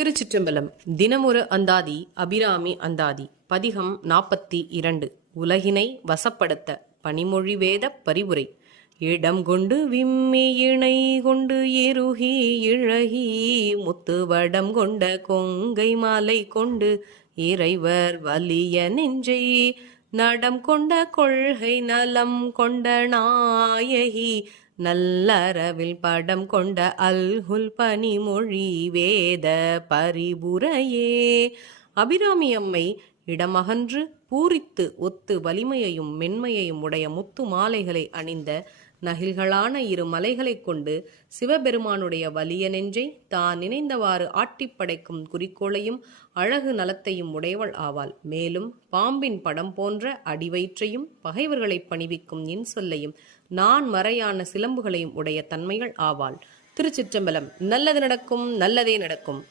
திருச்சிற்றம்பலம். தினமொரு அந்தாதி. அபிராமி அந்தாதி. பதிகம் 42. உலகினை வசப்படுத்த. பனிமொழி வேதப் பரிவுரை. இடம் கொண்டு விம்மி இணை கொண்டு எருகி இழகி முத்துவடம் கொண்ட கொங்கை மாலை கொண்டு இறைவர் வலிய நெஞ்சை நடம் கொண்ட கொள்கை நலம் கொண்ட நாயகி நல்லறவில் படம் கொண்ட அல்குல் பனிமொழி வேத பரிபுரையே. அபிராமி அம்மை இடமகன்று பூரித்து ஒத்து வலிமையையும் மென்மையையும் உடைய முத்து மாலைகளை அணிந்த நகில்களான இரு மலைகளைக் கொண்டு சிவபெருமானுடைய வலிய நெஞ்சை தான் நினைந்தவாறு ஆட்டிப்படைக்கும் குறிக்கோளையும் அழகு நலத்தையும் உடையவள் ஆவாள். மேலும் பாம்பின் படம் போன்ற அடிவயிற்றையும் பகைவர்களை பணிவிக்கும் இன்சொல்லையும் நான் மறையான சிலம்புகளையும் உடைய தன்மைகள் ஆவாள். திருச்சிற்றம்பலம். நல்லது நடக்கும், நல்லதே நடக்கும்.